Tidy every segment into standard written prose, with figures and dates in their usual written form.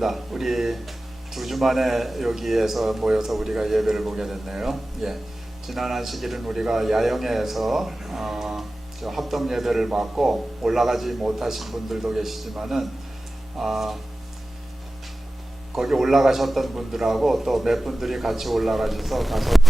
반갑습니다. 우리 2주 만에 여기에서 모여서 우리가 예배를 보게 됐네요. 지난 안식일은 우리가 야영회에서 합동 예배를 받고 올라가지 못하신 분들도 계시지만은 거기 올라가셨던 분들하고 또 몇 분들이 같이 올라가셔서 가서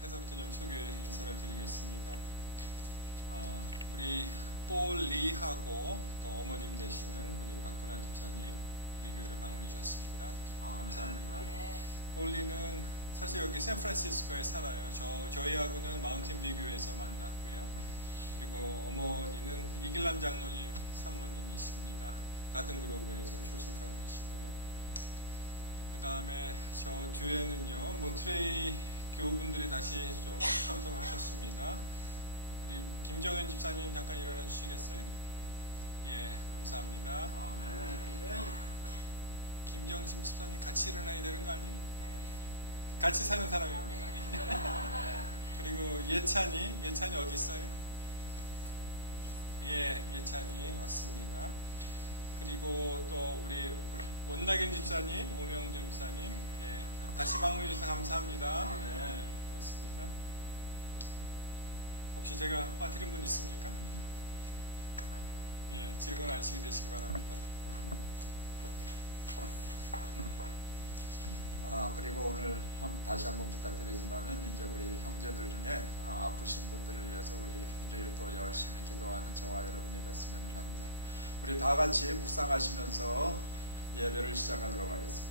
앞에서부터 좀 소개 인사를 드리겠습니다. 우리 폴 리하고 또 어머님 되시는 우리 박근아 집사님 우리 교회를 방문해 주셨습니다. 감사합니다. 폴 리는 사실 여기 샌프란시스코에 살아요. 저희하고는 마운틴뷰 교회에서 만났고요. 그리고 어머니는 이길람 장로님 사모님이십니다. 가든그로브에 지금 출석하고 계시고요. 그 다음에 저 뒤에는요 몬트레이 교우분들이 다시 좀 참석하셨습니다. 우리 김정현 집사님 잠깐 일어나 주시겠어요? 예, 감사합니다. 김정심 집사님 같이 일어나야 되는 거 아니에요? 같이 사는 사람입니다. 그리고 예찬이 어디 있어요? 예, 예찬이 왔습니다. 그리고 또 우리 원나경 집사님, 오명준 집사님, 다시 방문해 주셔서 감사합니다. 네, 고맙습니다. 혹시 제가 빠뜨린 분 있습니까? 예, 즐거운 안식이 되시기 바랍니다. 그리고 오늘 다시 한번 부탁드리지만은 이제 우리 형제들 중에 아프신 분들을 위해서 우리 주일도 열심히 기도하는 저와 여러분이 됐으면 합니다. 우리 다 같이 묵상하시면서 예배를 시작하도록 하겠습니다.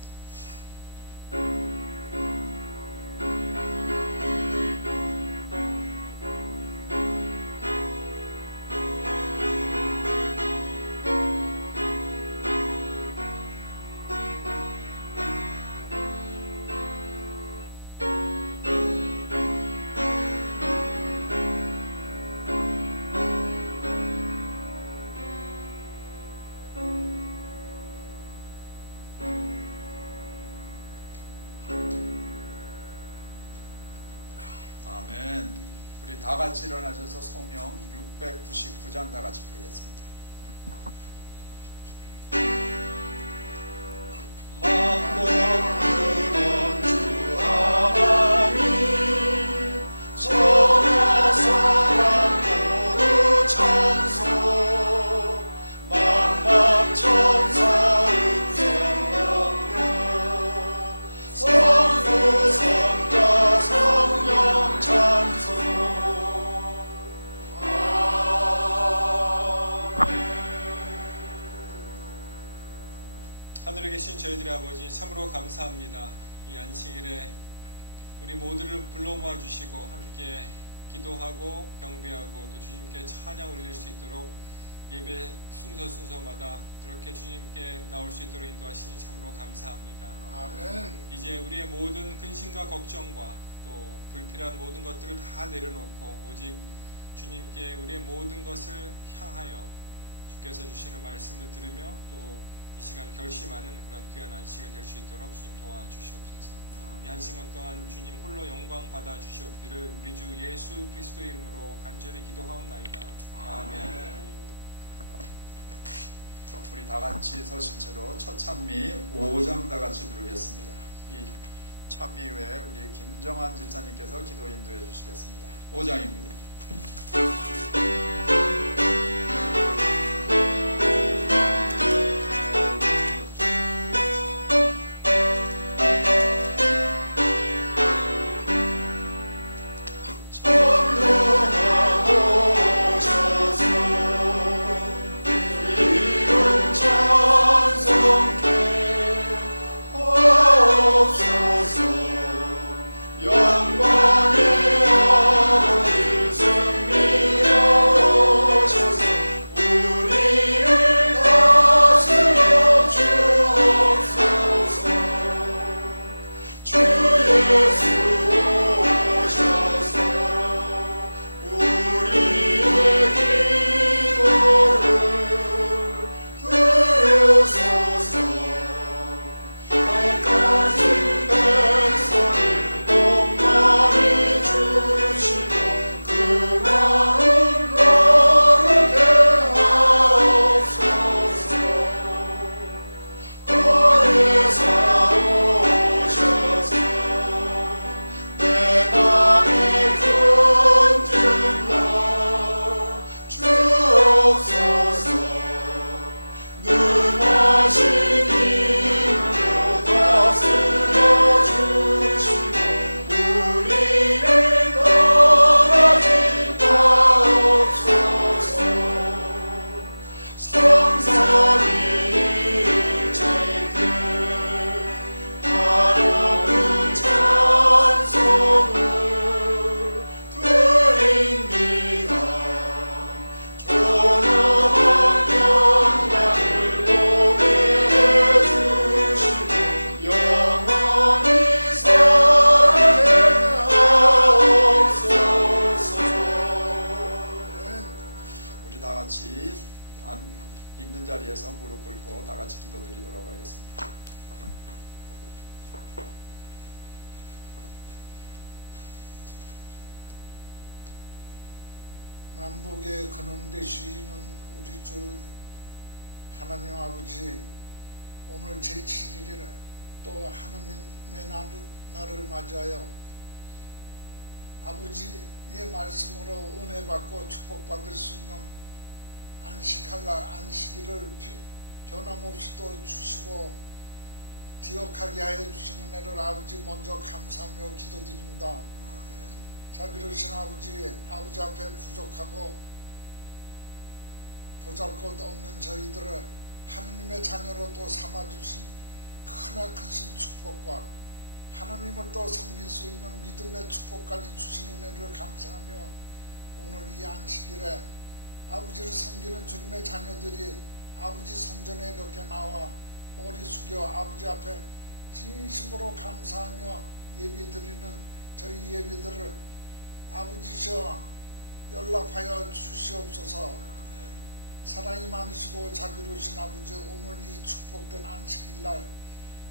아멘. 우리 다 같이 일어나셔서 성경 699장 다 같이 부르겠습니다. 하늘에 계신 저희들의 아버지, 참으로 감사합니다. 이 안식일에 우리 모두를 불러 모아 주시고 함께 기도하고 경배하고 또 주님께 찬양 올릴 수 있도록 예배 순서마다 이렇게 주님께 나올 수 있도록 인도하시니 참으로 감사합니다. 아멘. 이제 우리의 모든 근심과 걱정과 또 불필요한 모든 것들을 다 내려놓고 오직 주님께 우리의 모든 것을 향하여 주께서 주시는 말씀을 들으며 또 이 시간 결심하는 그런 귀한 안식이 될 수 있도록 주님 도와주시옵소서. 이 한 시간 동안 주님 홀로 영광 받아 주시옵기를 우리 주 예수 그리스도의 이름으로 간절히 기도하옵나이다. 아멘. 우리 다 같이 서신 채로 첫 찬미 5장 다 같이 부르겠습니다. 이 찬미 후에 우리 김정환 집사님께서 기도 인도해 주시겠습니다. 5장입니다. 있는 자리에서 무릎 꿇고 다 같이 기도드리도록 하겠습니다. 만복의 근원 되시는 우리 주 하나님 아버지, 오늘 제7일이라 또 하나님의 날을 맞이하여 아버지의 말씀으로 은혜 받고 축복받을 수 있는 안식일을 변함없이 또 주시고 기억하게 하여 주신 은혜를 아버지 먼저 감사하며 기도드립니다. 자비로우신 아버지 앞에 부족하고 보잘것없는 저희들을 하나님의 자녀로 또 삼아주신 크나크신 축복과 하나님을 또 섬길 수 있는 믿음의 축복까지 주신 은혜를 감사하며 오늘 이 안식일에 아버지를 섬기는 주님의 자녀들이 아버지 성전에 이렇게 나와 머리 숙여 아버지 앞에 진심으로 감사하며 예배드리는 저희 예배들을 아버지셔 연락하여 주시옵소서. 사랑이 많으시고 자비로우신 아버지, 오늘 이 축복된 안식일날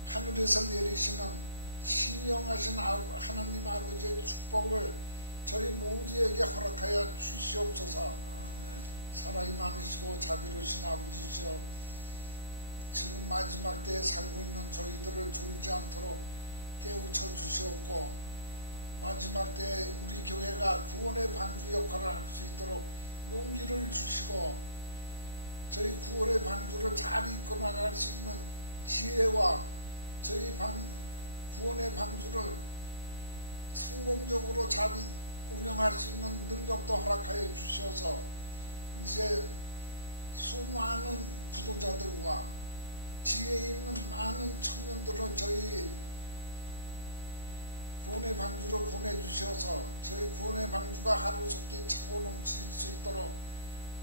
하늘에서 내리시는 신령하신 하나님 아버지의 축복을 저희 모두에게 허락하여 주시옵소서. 사랑이 많으시고 자비로우신 아버지시여, 지금 마지막 때에 살고 있는 저희들을 졸지 않도록 깨우쳐 주시옵고, 마지막 때에 우리 교회가 구원의 방주 역할을 할 수 있도록 용기를 주시고, 저희 구원의 방주를 잘 이끌어나갈 수 있는 지혜와 저희 구원의 방주를 성공적으로 잘 운영할 수 있는 능력도 허락하여 주셔서 이제 수많은 부도자들과 지혜 있는 많은 청년들을 저희 구원의 방주로 보내주셔서 저희 구원의 방주가 하루속히 차고 넘칠 수 있도록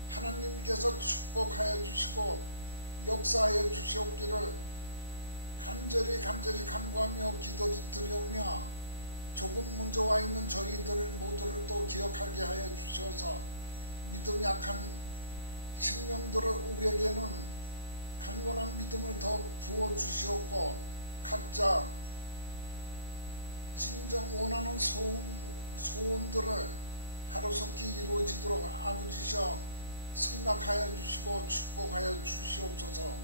하나님께서 축복하여 주시고 역사하여 주시옵기를 간절히 간구하며 기도드리오며 조금 먼저 와 있는 저희들 모두를 또 기억하게 하여 주셔서 믿음 약한 생명들에게는 강건한 믿음을 더 부어주시옵고 각자 진정 원하는 소원들을 하루속히 이루어지도록 아버지셔 승낙하여 주시고 축복하여 주시옵소서.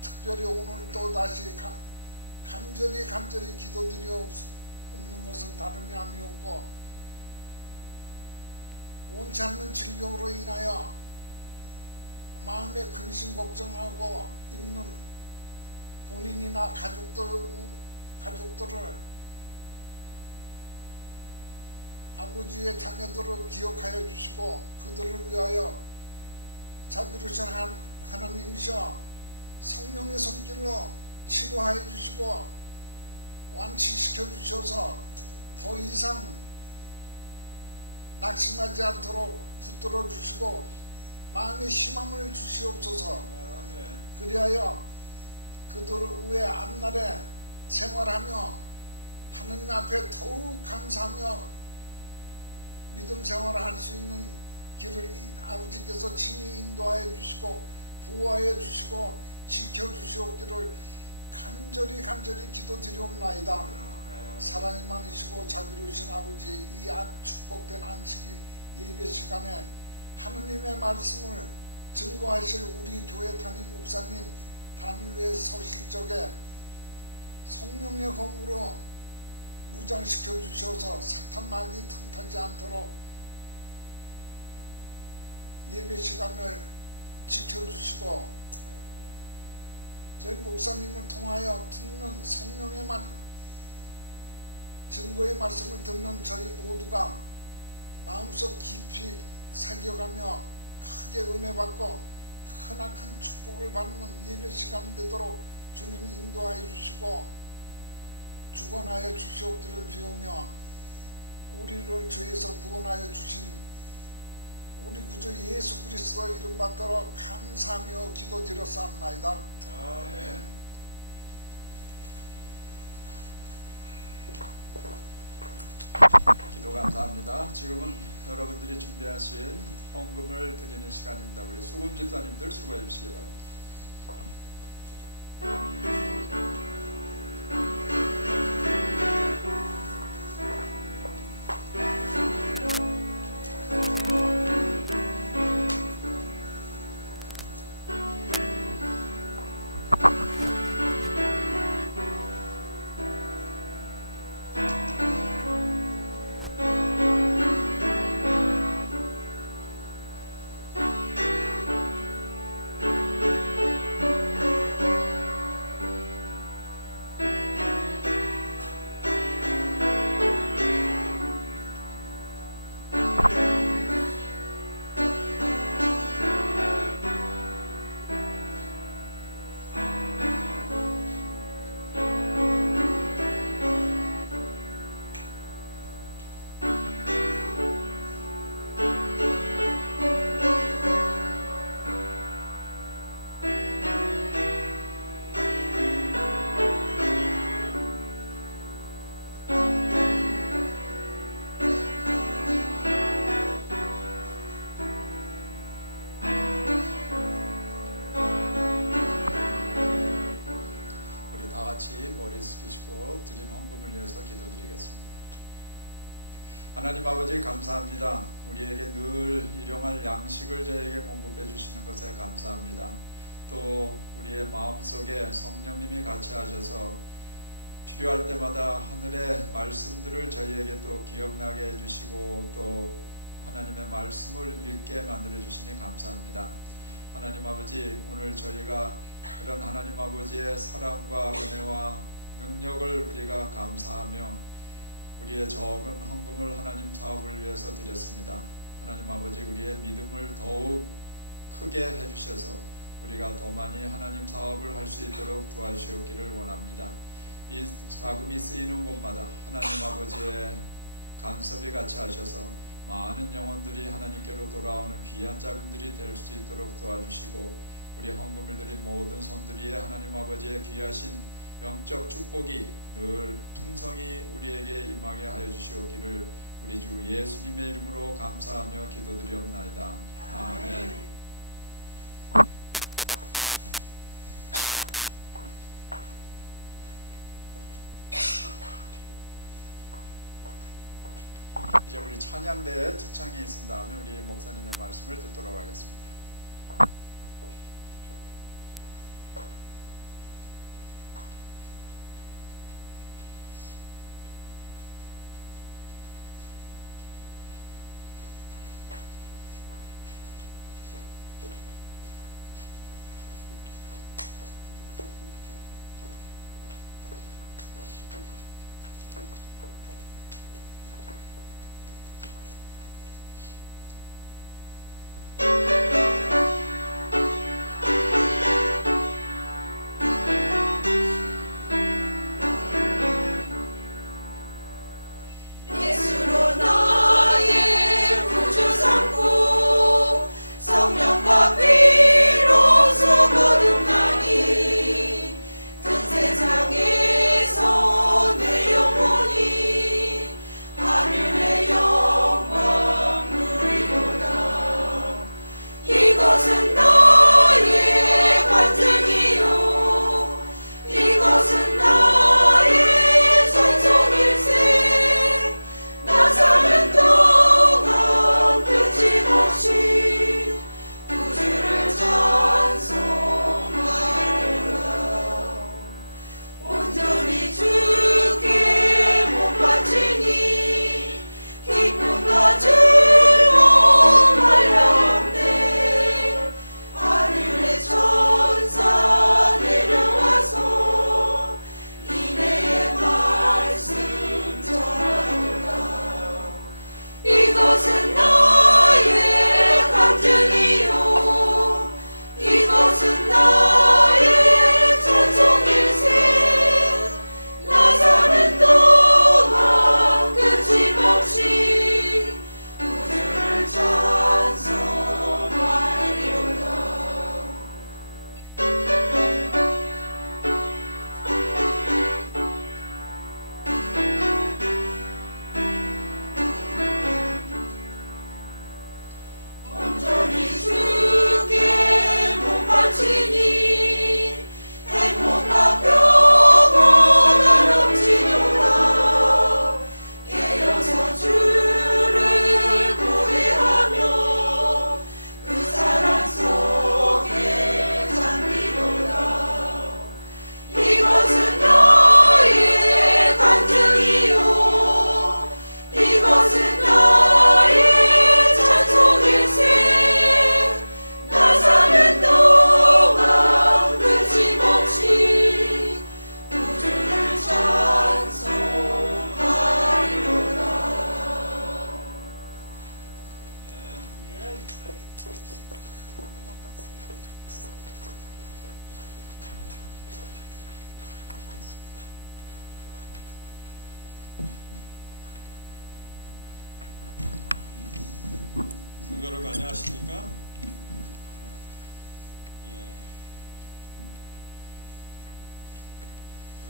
특별히 오늘 또 다시 간절히 기도드리옵는 것은 다름이 아니었고 원치 않는 질병으로 인하여 마음에 근심 걱정하고 있는 본인이나 가족들을 아버지의 자녀들을 기억하여 주시고 그들을 위하여 자비로우신 하나님이셔 성령의 손길로 치료하여 주시고 완치시켜 주셔서 더 이상 낙심하지 않도록 붙들어 주시고 마음의 희망을 주시옵소서. 그리하여 그들 후에 앞날에 생활하며 하나님 앞에 더욱 감사하며 믿음 생활을 할 수 있는 길을 아버지께서 친히 인도하여 주시고 보호하여 주시고 지켜주시옵기를 간절히 기도드리옵나이다. 사랑이 많으시고 자비로우신 아버지, 이 축복된 안식일 예배 시간에 하느님의 말씀을 증거하실 우리 교회 담임 목사님 담임 위에 서실 적에 성령의 검으로 무장시켜 주셔서 사탄 말이 틈타지 않도록 예배 시간을 지켜주시고 저희 목사님을 통하여 듣는 성령의 말 증거의 말씀을 듣는 저희 모두가 마음속 깊이 새겨가며 크게 은혜받고 크나큰 축복을 받는 예배 시간 되도록 주님이 인도하여 주시고 주관하여 주시옵기를 비우며 우리를 죄에서 구원하여 주신 우리 구주 예수 그리스도 이름 받들어 감사하며 기도드렸사옵나이다. 아멘. 기도 감사합니다. 지금은 여러분들이 준비하신 헌금을 드리는 시간입니다. 우리 수금 집사님들 수고해 주시기 바랍니다. 머리 숙이시고 드린 헌금을 위해서 기도드리겠습니다. 하나님 아버지 감사합니다. 우리에게 늘 일용할 양식을 저에게 공급해 주시는 것에 감사합니다. 또 우리의 마음속에 성령님이 같이 하셔서 필요할 때마다 하늘의 말씀들을 저희에게 또 기억나게 해주시고 또 하나님의 말씀을 읽게 만들어 주시니 감사합니다. 하나님 아버지, 오늘 저희가 그런 하나님 아버지의 사랑과 은혜와 능력을 우리가 감사하며 우리의 적은 헌금을 하나님 사업을 위해서 드렸습니다. 하나님 아버지, 우리의 믿음을 더욱 크게 해주셔서 우리가 더 많이 하나님 사업을 할 수 있도록 도와주시옵기를 원합니다. 이 자금이 쓰이는 곳마다 하나님 아버지의 간섭이 같이 하셔서 많은 영혼들이 하나님께로 돌아오는 귀한 자금들이 될 수 있도록 도와주시고, 우리 헌금을 드린 모든 손들이에 하나님 아버지의 귀하신 영적 축복이 늘 풍성히 우리에게 임하게 하여 주시옵기를 우리 주 예수님의 이름으로 감사하며 기도드리옵나이다. 아멘. 이제 우리 찬양대에 특창이 있은 다음에 우리 목사님의 말씀을 듣도록 하겠습니다. 성도 여러분 안녕하십니까?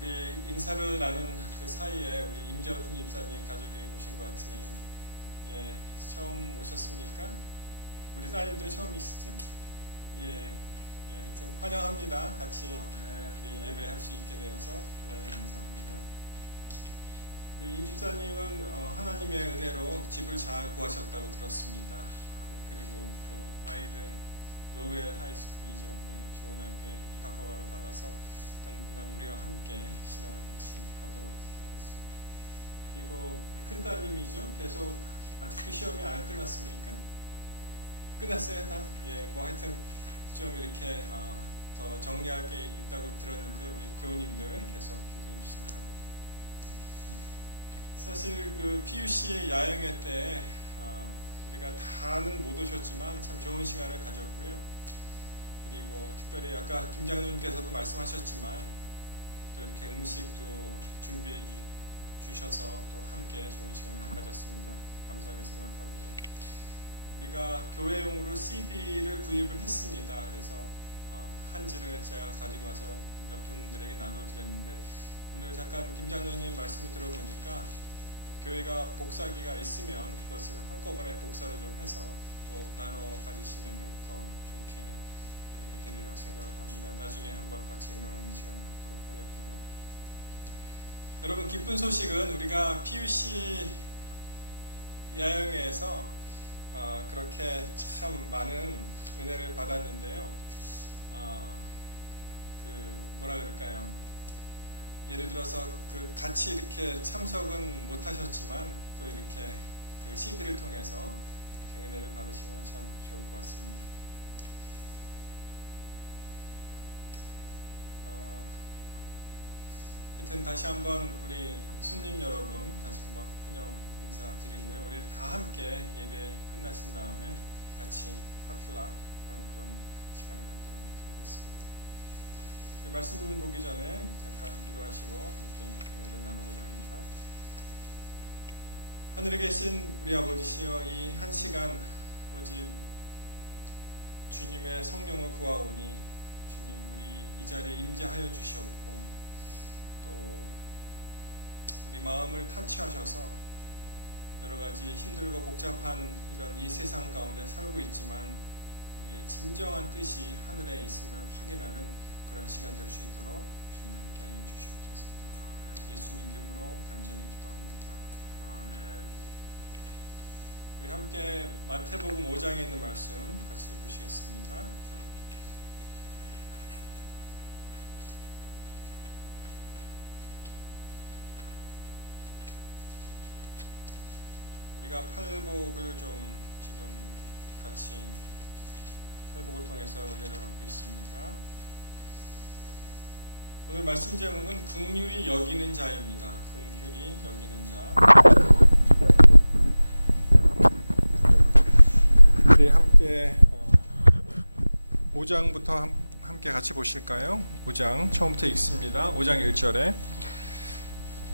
우리 인사를 나눈 그 사이에 우리 임정순 집사님 가족이 오신 것 같으네요. 처음 오셨습니까? 우리 따님들 처음이시죠? 하여튼 환영합니다. 같이 우리 예배할 수 있게 되어서 대단히 감사합니다. 임 집사님은 하나님의 은혜로 집을 잘 구하셨다고 들었습니다. 그리고 그 아이는 로웰 하이스쿨이죠. 좋은 학교에 입학 허가를 받아서 당분간 우리와 함께 신앙을 같이 하도록 하겠습니다. 그리고 큰 따님이죠. 계속 아직도 시험이 안 끝났습니까? 끝났어요 다? 뭐 하여튼 좀 이렇게 더 정리할 게 있다고 들었는데 우리 교우님들 계속 기도해 주시기 바랍니다. 사실 그 PUC 야영회 때 우리가 다는 못 오셨지만 참 좋은 시간을 가졌고요. 그리고 특별히 아까 김 장로님께서도 말씀하셨지만 또 이렇게 음식도 준비해 주셔서 또 함께 좋은 시간을 가졌습니다. 감사하게 생각하고요. 우리가 교회용으로 CD를 구입을 했습니다. 그래서 한 지를 제가 가지고 와서 몇 분들에게 나눠드렸는데, 오늘 잠깐 김 장로님 말씀 들어보니까 교회가 복사기가 있으면 그것을 한꺼번에 복사를 좀 해서 또 나눠 가지시면 더 좋게 그렇게 되리라고 생각을 합니다. 나중에 한번 같이 의논하는 시간을 갖도록 하겠고요. 여러분, 기쁜 소식은 우리가 PUC 야영회에서 그렇게 참 많은 은혜를 받았는데요. 뭐라 그럴까요? 예를 들어서 같이 이렇게 참석은 못 하셨지만 또 이렇게 그 CD를 통해서 이렇게 은혜를 받으시면 참 좋을 것 같습니다. 하여튼 다시 한번 우리 손님 여러분 다시 한번 환영 인사드리고요. 우리 다 함께 예배 끝나신 다음에 같이 파틀락 하는 그런 시간을 갖도록 하겠습니다. 말씀 보기 전에 잠깐 기도하시고 이렇게 은혜를 나누고자 합니다. 하늘에 계신 우리 아버지시여, 이 한 시간 오직 주님의 성령을 구하오니 주님, 우리 이 자리에 임재하여 주시옵고 또 우리 마음을 탄치하셔서 여러 가지 힘들고 복잡한 이런 이 세상 가운데 살고 있지만 우리의 진정한 뜻이 하늘에 있음을 확인하는 그런 시간 될 수 있도록 주님 함께하여 주시옵소서. 예수님 이름으로 간절히 기도합니다. 우리 함께 마태복음 5장에 있는 말씀 같이 보시겠습니다. 우리가 팔복을 좀 지금 같이 팔복을 통해서 은혜를 받고 있습니다. 오늘 말씀 제목은 긍휼히 여기는 자입니다. 긍휼히 여기는 자. 우리 함께 5장부터 함께 같이 보실까요? 5장 처음부터 읽습니다. 5장 1절에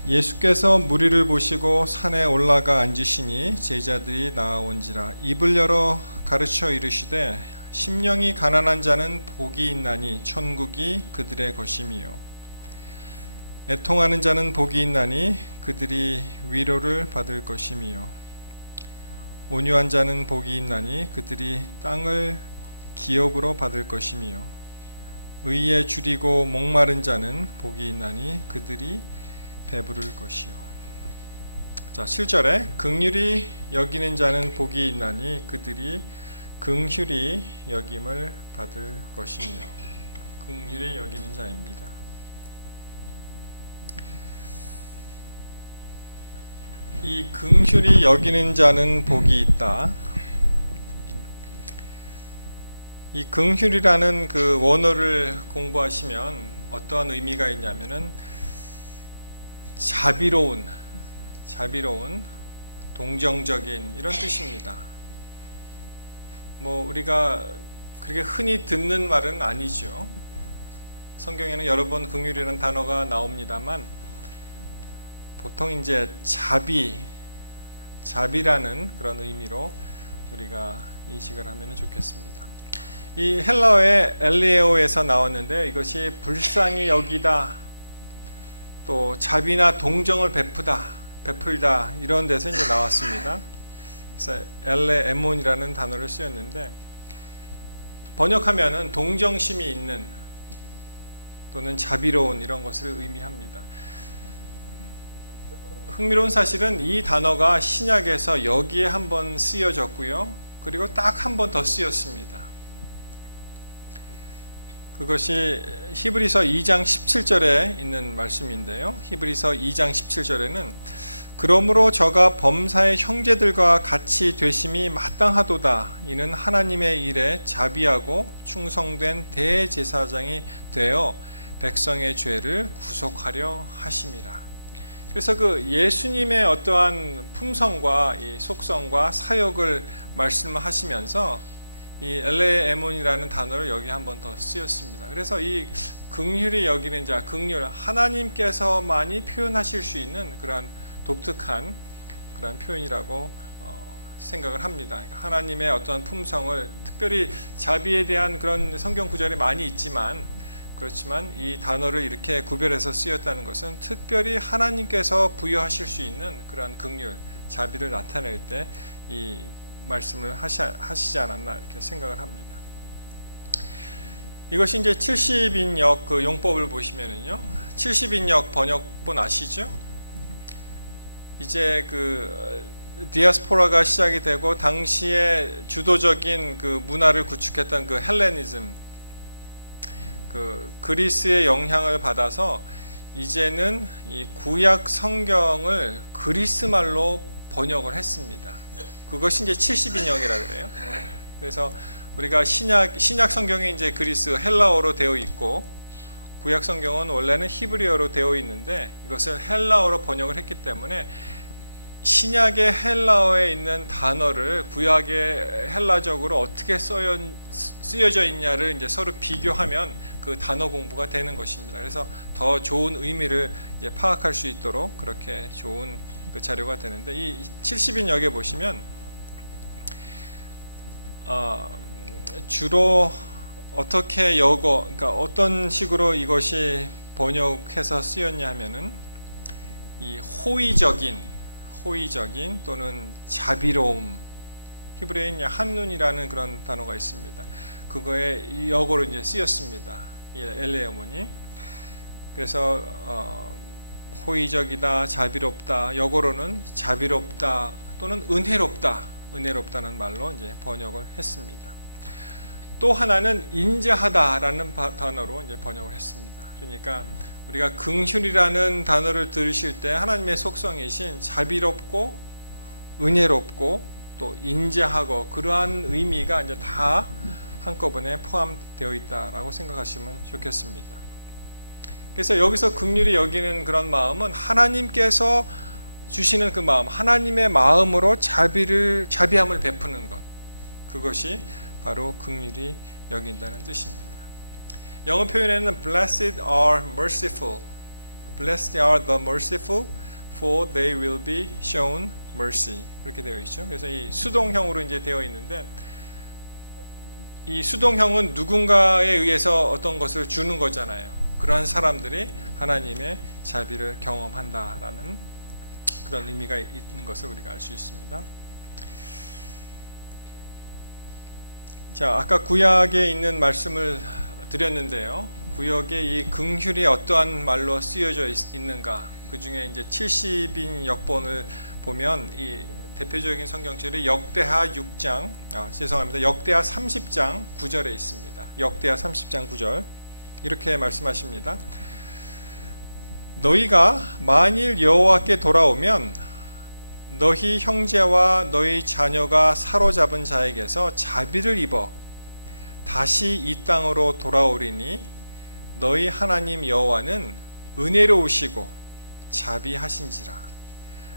예수께서 무리를 보시고 산에 올라가 앉으시니 제자들이 나아온지라 입을 열어 가르쳐 이르시되 심령이 가난한 자는 복이 있나니 천국이 그들의 것임이요 애통하는 자는 복이 있나니 그들이 위로를 받을 것임이요 온유한 자는 복이 있나니 그들이 땅을 기업으로 받을 것임이요 의에 줄이고 목마른 자는 복이 있나니 그들이 배부를 것이요. 자, 7절에 긍휼히 여기는 자는 복이 있나니 그들이 긍휼히 여김을 받을 것이며 긍휼히 여기는 자입니다. 이 긍휼히 여기는 자는 복이 있다. 이 긍휼이라는 그 원어를 공부하시면 어떠한 의미가 있냐면은 자비로운, 동정적인 이런 뜻입니다. 뭐 우리가 그렇게 흔히 듣는 말은 아니죠. 성경에는 여러 번 긍휼이라는 단어가 나옵니다만 보통 이제 자비라는 그런 의미로 우리가 인식을 하면 좋겠습니다. 이 헬라어의 엘리에오에서 나왔는데 이것이 불쌍히 여기다, 또 자비나 동정을 베풀다 이런 데서 이제 나왔습니다. 그래서 엘레에몬이라는 단어를 쓰였는데 번역하면은 동정심이 있는 또는 자비로운 이런 것을 의미합니다. 흥미로운 사실은 이 단어가 신약에서 여기에 한번 쓰여졌고요. 그리고 딱 한 번 더 쓰였습니다. 그것이 히브리서 2장 17절에 있는 말씀인데요. 히브리서 2장 17절에는 그러므로 저가 범사의 형제들과 같이 되심이 마땅하도다. 이는 하나님의 일에 자비하고 충성된 대제사장이 되어 백성의 죄를 구속하려 하심이라. 그래서 그 예수님의 어떠한 품성과 이 속성과 사역을 말씀하시면서 이 엘레에몬이라는 단어를 여기 한 번 더 쓰였습니다. 그래서 이 긍휼히 여기는 자, 긍휼, 하나님께서만이 표현하실 수 있는 그러한 독특한 그런 표현이라고 생각을 합니다. 그러니까 하나님의 어떤 품성을, 특별히 자비에 대한 그런 성경 구절이 많이 있지만, 그렇지만 이 단어를 이렇게 구별해서 쓰였다는 것은 특별히 하나님께서 부여하실 수 있는 그러한 긍휼, 자비를 나타낼 때 이 말씀을 하시지 않았나 이렇게 생각을 합니다. 이것이 이제 70인역 그 용법을 보시면은요, 70인역 번역본 아시죠? 이제 그 디아스포라가 시작이 되고 당시에 주도적인 그 문화를 구축했던 그 헬레니즘, 그 그리스의 영향을 받아서 이제는 이 구약 성경을 그리스말로 번역을 했습니다. 그것이 이제 70인역이라 그래요. 그래서 우리가 신약 성경이 이제 그리스 헬라어로 되어 있고, 구약 성경은 원래는 히브리어로 되어 있는데 이것을 헬라어로 번역을 했기 때문에 신약의 헬라어에 있는 단어를 구약의 헬라적으로 어떻게 쓰여져 있냐를 이제 서로 비교하면 그 단어 공부가 되는 것입니다. 그래서 더 좋은 의미를 이제 파악할 수 있도록 그렇게 좋은 그 자료가 되는데, 이 70인역에 보시면 주로 어떻게 그러니까 어떤 식으로 이것이 번역해서 쓰였냐 하면은 이 호의적인 또는 자비로움, 히브리어에 한눈이라는 그런 단어가 있습니다. 그거에 역어로 이제 쓰였습니다. 엘레어모니. 그래서 호의적이다, 자비롭다, 역어로는 자비롭다 또는 은혜롭다는 말로 이제 번역을 했습니다. 또 하나는 인자하다라는 단어로 이제 번역을 했습니다. 그러니까 우리가 긍휼이라는 단어를 들으실 때 하나님의 속성이신 자비롭고 은혜롭고 또 인자하고 그러한 의미가 이제 다 한꺼번에 포함되어 있다라고 생각하시면 좋겠습니다. 그래서 여기서 긍휼히 여기는 그런 마음은 하나님께서 주시는 그 마음, 하나님의 마음으로 자비함을 베푸는 것, 그것이 바로 긍휼히 여긴다는 뜻입니다. 영어 표현에는 Blessed are merciful, Blessed are the merciful, for they will be shown mercy. 그렇게 되어 있죠. 그래서 이 수동형으로 이제 되어 있는데, 이 수동형은 누군가에 의해서 어떤 것을 주는 거잖아요. 그러한 사람들이 하나님의 자비를 경험한다라는 그런 의미가 있는 것을 우리가 알 수 있습니다. 자, 아까 구약에 있는 말씀을 드렸는데요. 구약에 이 긍휼이 어떠한 말로 쓰여져 있는가? 그 중에 이제 70인 역본을 보면 이 대표적인 성경절이 역대하 6장, 역대하 30장 9절에 있습니다. 역대하 30장 9절 이렇게 말씀하십니다. 너희가 만일 여호와께 돌아오면 너희 형제와 너희 자녀가 사로잡은 자에게서 자비를 입어 다시 이 땅으로 돌아오리니 너희 하나님 여호와는 은혜로우시고 자비하신지라.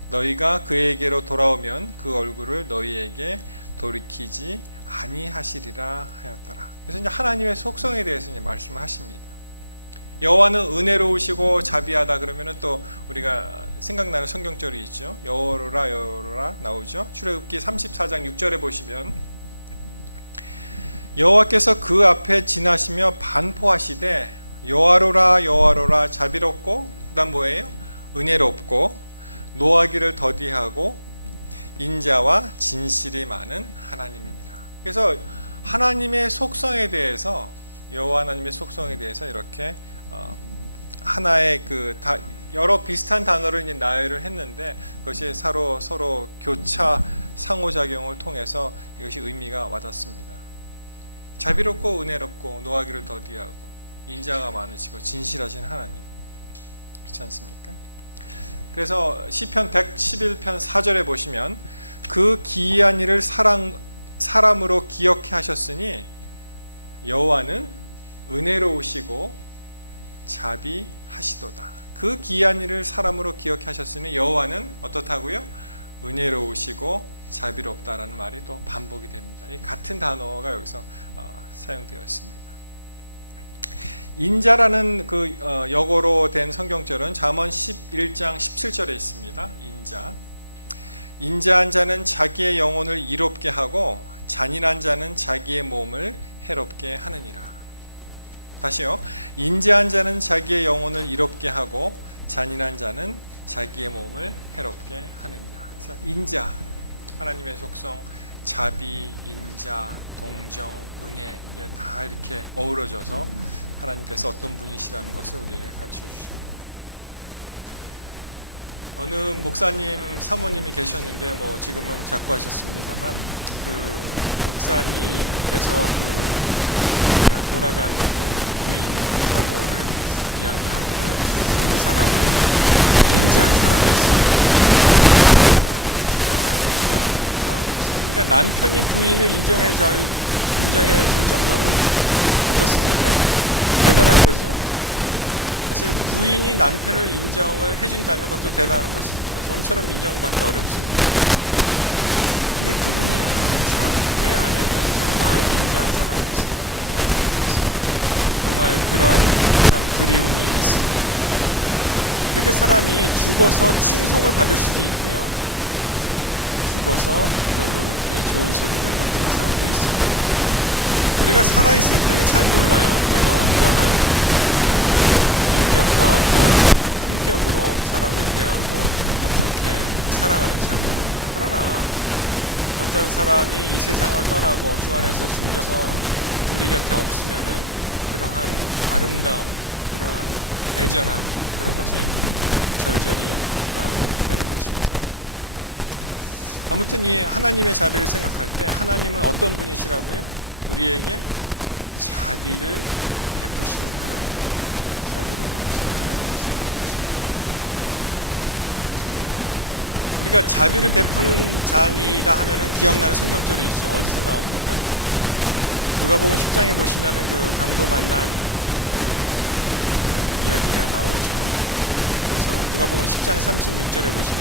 너희가 그에게로 돌아오면 그 얼굴을 너희에게 돌이키지 아니하시리라 하였더라. 그래서 이제 하나님의 속성에 대해서 이제 말씀을 하십니다. 여호와는 은혜로우시고 자비하다 그러면은 또 우리가 생각나는 성경절이 있죠. 여호와라 나오죠. 출애굽기 34장 6절에 보시면 여호와께서 그 앞에 지나시며 반포하시되 여호와로라 자비롭고, 그다음 뭐예요? 은혜롭고 노하기를 더디하고 인자와 진실이 많은 하나님입니다. 그래서 하나님의 속성에 대해서, 여호와 하나님의 속성에 대해서 이렇게 하나의 여러 비슷한 단어를 이제 나열을 했는데, 그것이 서로 교차 상호작용을 통해서 이것이 의미가 와닿습니다. 자비롭고 은혜롭고 노하기를 더디하고 인자가 많으시고 진실하신 하나님, 그렇지 않습니까? 그래서 시편 111편 4절에 보시면 그 기이한 일을 사람으로 기억해 하셨으니 여호와는 은혜로우시고 자비하시도다. 그 기이한 일을 사람으로 기억해 하셨으니 여호와는 어떻다고요? 은혜로우시고 자비롭다라는 말이 또 반복이 됩니다. 이 같은 단어가 여기서 사용되어 있습니다. 인자라는 그 역어로 된 성경절은 잠언 11장 17절에 있습니다. 인자한 자는 자기의 영혼을 이롭게 하고 잔인한 자는 자기의 몸을 해롭게 하느니라. 다시요. 인자한 자는 자기의 영혼을 이롭게 하고 잔인한 자는 자기의 몸을 해롭게 하느니라. 그래서 인자, 하나님의 속성, 자비, 인자, 동정, 은혜, 이게 다 이렇게 어우러져서 하나님께서 어떤 분이시라는 것을 우리에게 가르쳐 주십니다. 어느 목사님, 사모님이 계셨는데 뭐 지금은 작고하셨습니다만 그 목사님께서 그 돌아간 부인 부모를 이야기하는데 그 사람은 인자한 사람이었어요. 그러니까 남편이 부인을 인정해 줄 정도는 그렇습니다. 대단한 거죠. 사실 부인이 남편을 인정을 해준다는 것도 대단한 것입니다. 좀처럼 인정받기 어렵습니다. 근데 그분은 내 아내는 정말 인자한 사람이었습니다. 정말 그런 참 그리움이 있습니다. 그렇게 사람이 죽어서 칭송을 받을 수도 있고요. 죽어서 결국 좋은 소리를 못 듣는 사람도 있습니다. 우리가 살아있을 때는 잘 몰라요. 내가 어떠한 인격과 어떤 품격으로 사람을 대하고 어떻게 살아가는지 잘 몰라요. 그러나 어떤 사람이 이 세상을 떠나고 주 안에서 숨져서 우리 곁에 없으면은 그러한 아름다움, 그러한 애절함, 그런 것이 절절히 나오게 되는 것입니다. 아무튼 이 하나님의 자비를 생각할 때 하나님은 어떤 분이시라고요? 우리에게 자비를 베푸시는 하나님. 우리가 자비를 베푸는 자니라 하면은 기억나는 성경절이 있죠. 어디서 나온 거죠? 누가복음 10장에 보시면은 그 강도 만난 이야기가 나오죠. 그래서 누가복음 10장 36절에 보시면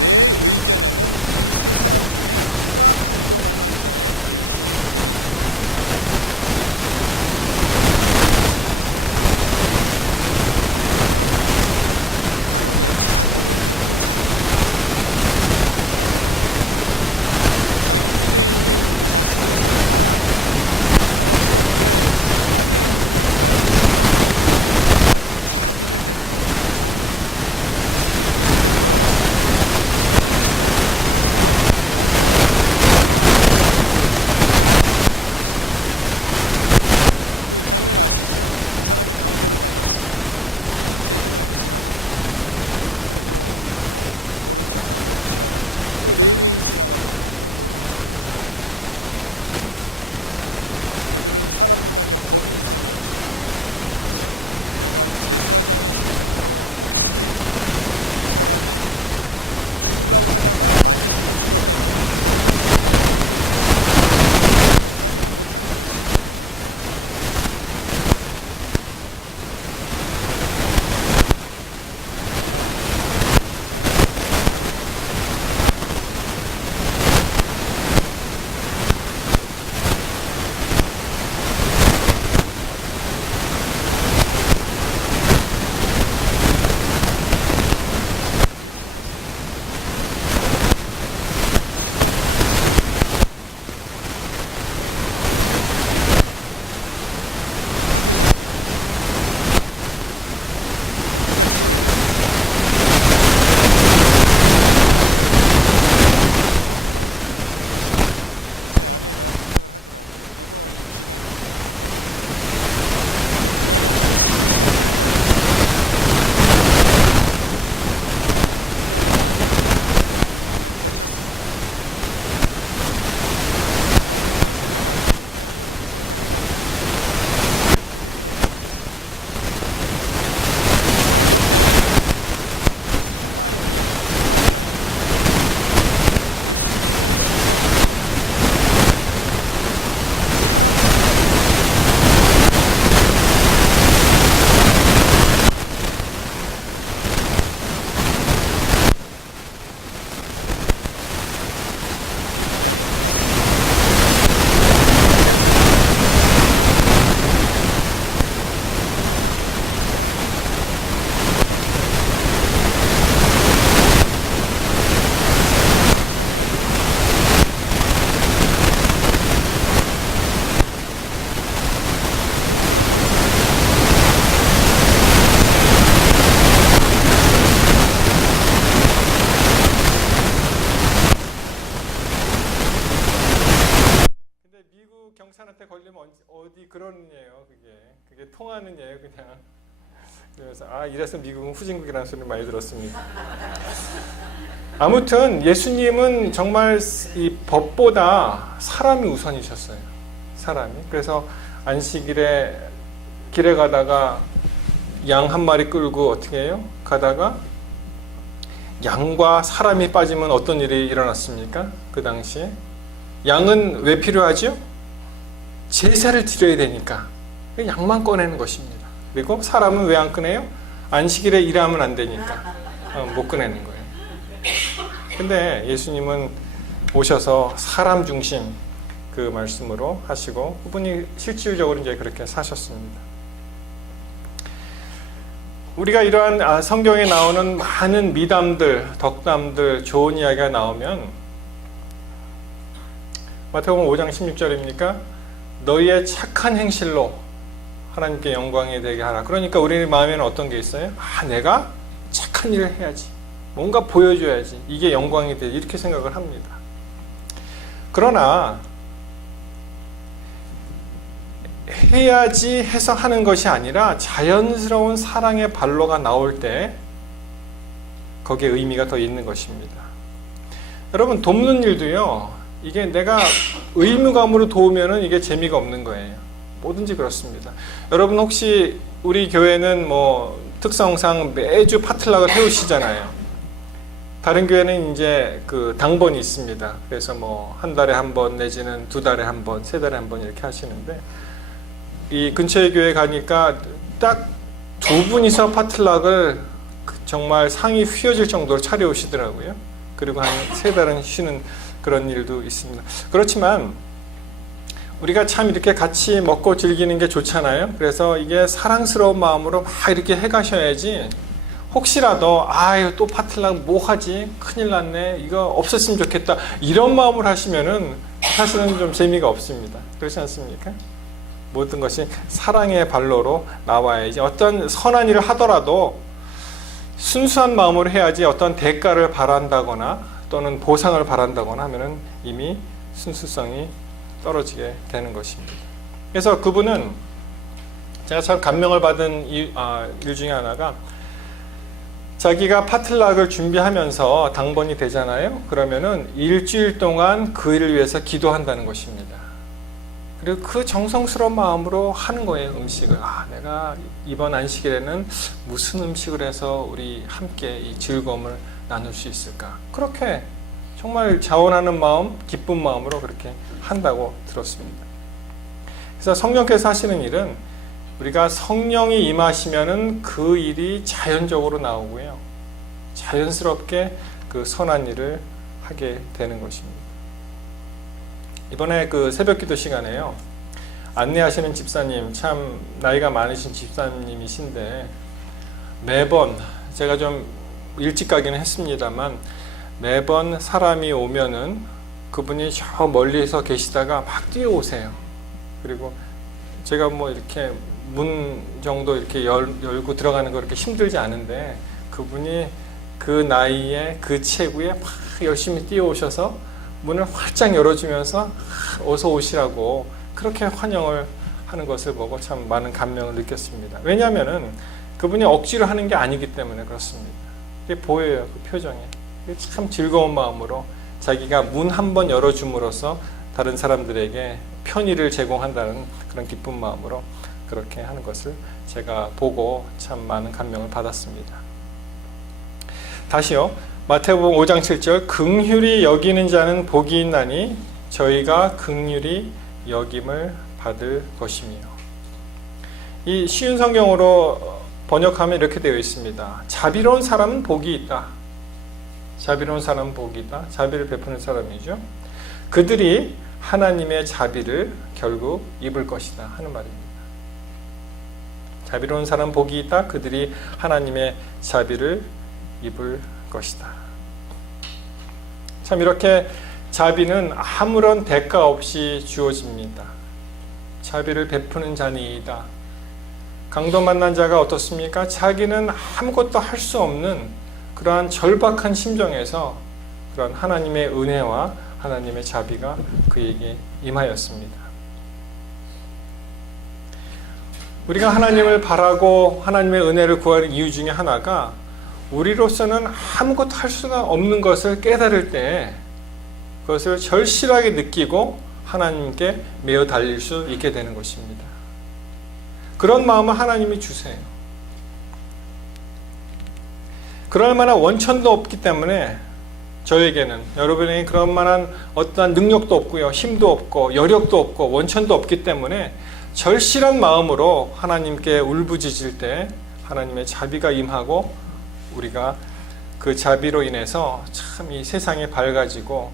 내 의견에는 이 세 사람 중에 누가 강도 만난 자의 이웃이 되겠느냐. 가로되 자비를 베푼 자. 자기 유대인인 그 자신이 설마 당혹스럽게 사마리아인이라는 말을 못하고 자비를 베푼 자니. 예수님께서 뭐라고 하십니까? 가서 그 장면 아시죠? 한 사람이 강도를 만났습니다. 제사장이 지나갑니다. 그리고 모른 척하고 지나갑니다. 또 레위인이 지나갑니다. 또 모르는 척하고 지나갑니다. 그들은 사람보다 이제 법이 우선이었죠. 그래서 내가 제사장의 신분으로 혹시 이 사람이 죽으려고 하다가 만졌을 때 죽었다면 그 사람 며칠 인정한다고 되어 있었어요. 자기는 못하는 거예요. 10일 동안 그런 성경을. 제가 전에도 누가 치워야 되는 제 아내가 부탁을 하더라고요. 여보, 이 쥐가 있는 거 갖다 버려. 근데 그날이 안식이 시작되는 날이었어요. 운영하면 안 되는 운영에 버텼습니다. 그 다음에 잘 생각이 안 나는데 여러분 상상해 봤더니 그런 적이 있었어요. 자, 이렇게 사마리아인 예수님의 심정으로 사람 그런 거 있잖아요. 근데 미국 경찰한테 걸리면 어디 그런 예요, 그게 통하는 예요, 그냥. 그래서 이래서 미국은 후진국이라는 소리 많이 들었습니다. 아무튼 예수님은 정말 이 법보다 사람이 우선이셨어요. 사람이. 그래서 안식일에 길에 가다가 양 한 마리 끌고 어떻게 해요? 가다가 양과 사람이 빠지면 어떤 일이 일어났습니까? 그 당시에 양은 왜 필요하죠? 제사를 드려야 되니까 양만 꺼내는 것입니다. 그리고 사람은 왜 안 꺼내요? 안식일에 일하면 안 되니까 못 꺼내는 거예요. 근데 예수님은 오셔서 사람 중심 그 말씀으로 하시고 그분이 실질적으로 이제 그렇게 사셨습니다. 우리가 이러한 성경에 나오는 많은 미담들, 덕담들, 좋은 이야기가 나오면 마태복음 5장 16절입니까? 너희의 착한 행실로 하나님께 영광이 되게 하라. 그러니까 우리 마음에는 어떤 게 있어요? 내가 착한 일을 해야지. 뭔가 보여줘야지. 이게 영광이 되지. 이렇게 생각을 합니다. 그러나 해야지 해서 하는 것이 아니라 자연스러운 사랑의 발로가 나올 때 거기에 의미가 더 있는 것입니다. 여러분 돕는 일도요. 이게 내가 의무감으로 도우면은 이게 재미가 없는 거예요. 뭐든지 그렇습니다. 여러분 혹시 우리 교회는 뭐 특성상 매주 파틀락을 태우시잖아요. 다른 교회는 이제 그 당번이 있습니다. 그래서 뭐 한 달에 한 번 내지는 두 달에 한 번, 세 달에 한 번 이렇게 하시는데 이 근처의 교회 가니까 딱 두 분이서 파틀락을 정말 상이 휘어질 정도로 차려오시더라고요. 그리고 한 세 달은 쉬는 그런 일도 있습니다. 그렇지만 우리가 참 이렇게 같이 먹고 즐기는 게 좋잖아요. 그래서 이게 사랑스러운 마음으로 막 이렇게 해가셔야지 혹시라도 또 파틀락 뭐 하지? 큰일 났네. 이거 없었으면 좋겠다. 이런 마음을 하시면은 사실은 좀 재미가 없습니다. 그렇지 않습니까? 모든 것이 사랑의 발로로 나와야지. 어떤 선한 일을 하더라도 순수한 마음으로 해야지 어떤 대가를 바란다거나 또는 보상을 바란다거나 하면은 이미 순수성이 떨어지게 되는 것입니다. 그래서 그분은 제가 참 감명을 받은 일 중에 하나가 자기가 파틀락을 준비하면서 당번이 되잖아요. 그러면은 일주일 동안 그 일을 위해서 기도한다는 것입니다. 그리고 그 정성스러운 마음으로 하는 거예요. 음식을. 내가 이번 안식일에는 무슨 음식을 해서 우리 함께 이 즐거움을 나눌 수 있을까. 그렇게 정말 자원하는 마음, 기쁜 마음으로 그렇게 한다고 들었습니다. 그래서 성령께서 하시는 일은 우리가 성령이 임하시면은 그 일이 자연적으로 나오고요. 자연스럽게 그 선한 일을 하게 되는 것입니다. 이번에 그 새벽기도 시간에요. 안내하시는 집사님, 참 나이가 많으신 집사님이신데 매번 제가 좀 일찍 가기는 했습니다만 매번 사람이 오면은 그분이 저 멀리서 계시다가 막 뛰어오세요. 그리고 제가 뭐 이렇게 문 정도 이렇게 열고 들어가는 거 그렇게 힘들지 않은데 그분이 그 나이에 그 체구에 막 열심히 뛰어오셔서 문을 활짝 열어주면서 어서 오시라고 그렇게 환영을 하는 것을 보고 참 많은 감명을 느꼈습니다. 왜냐하면은 그분이 억지로 하는 게 아니기 때문에 그렇습니다. 이게 보여요, 그 표정이. 참 즐거운 마음으로 자기가 문 한 번 열어줌으로써 다른 사람들에게 편의를 제공한다는 그런 기쁜 마음으로 그렇게 하는 것을 제가 보고 참 많은 감명을 받았습니다. 다시요. 마태복음 5장 7절 긍휼히 여기는 자는 복이 있나니 저희가 긍휼히 여김을 받을 것입니다. 이 쉬운 성경으로 번역하면 이렇게 되어 있습니다. 자비로운 사람은 복이 있다. 자비로운 사람은 복이 있다. 자비를 베푸는 사람이죠. 그들이 하나님의 자비를 결국 입을 것이다 하는 말입니다. 자비로운 사람 복이 있다. 그들이 하나님의 자비를 입을 것이다. 참 이렇게 자비는 아무런 대가 없이 주어집니다. 자비를 베푸는 자니이다. 강도 만난 자가 어떻습니까? 자기는 아무것도 할 수 없는 그러한 절박한 심정에서 그런 하나님의 은혜와 하나님의 자비가 그에게 임하였습니다. 우리가 하나님을 바라고 하나님의 은혜를 구하는 이유 중에 하나가 우리로서는 아무것도 할 수가 없는 것을 깨달을 때 그것을 절실하게 느끼고 하나님께 매어 달릴 수 있게 되는 것입니다. 그런 마음을 하나님이 주세요. 그럴 만한 원천도 없기 때문에 저에게는 여러분에게 그런 만한 어떠한 능력도 없고요, 힘도 없고 여력도 없고 원천도 없기 때문에 절실한 마음으로 하나님께 울부짖을 때 하나님의 자비가 임하고 우리가 그 자비로 인해서 참 이 세상이 밝아지고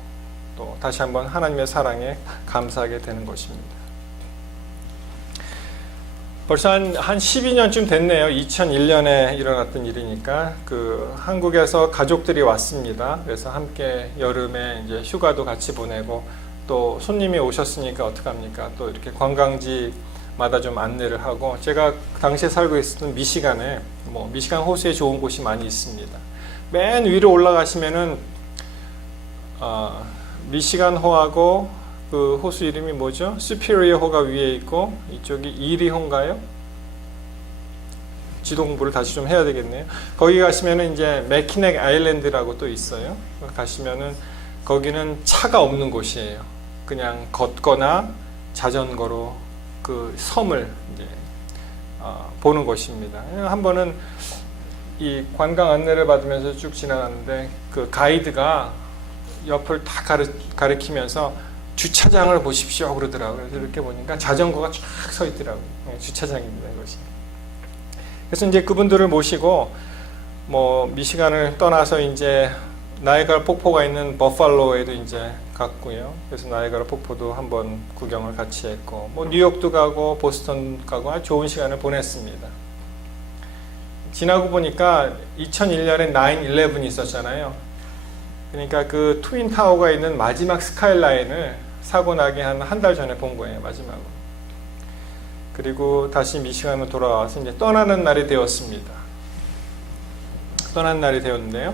또 다시 한번 하나님의 사랑에 감사하게 되는 것입니다. 벌써 한 12년쯤 됐네요. 2001년에 일어났던 일이니까 한국에서 가족들이 왔습니다. 그래서 함께 여름에 이제 휴가도 같이 보내고 또 손님이 오셨으니까 어떡합니까? 또 이렇게 관광지마다 좀 안내를 하고 제가 당시에 살고 있었던 미시간에 미시간 호수에 좋은 곳이 많이 있습니다. 맨 위로 올라가시면은 미시간호하고 그 호수 이름이 뭐죠? 수피리어호가 위에 있고 이쪽이 이리호인가요? 지도 공부를 다시 좀 해야 되겠네요. 거기 가시면은 이제 매키넥 아일랜드라고 또 있어요. 가시면은 거기는 차가 없는 곳이에요. 그냥 걷거나 자전거로 그 섬을 보는 곳입니다. 한 번은 이 관광 안내를 받으면서 쭉 지나가는데 그 가이드가 옆을 다 가리키면서 주차장을 보십시오 그러더라고요. 이렇게 보니까 자전거가 쫙 서 있더라고요. 주차장이 있는 거지. 그래서 이제 그분들을 모시고 미시간을 떠나서 이제 나이아가라 폭포가 있는 버팔로에도 이제 갔고요. 그래서 나이아가라 폭포도 한번 구경을 같이 했고 뉴욕도 가고 보스턴 가고 아주 좋은 시간을 보냈습니다. 지나고 보니까 2001년에 9/11이 있었잖아요. 그러니까 그 트윈타워가 있는 마지막 스카이라인을 사고 나기 한 달 전에 본 거예요. 마지막으로. 그리고 다시 미시간으로 돌아와서 이제 떠나는 날이 되었습니다. 떠나는 날이 되었는데요.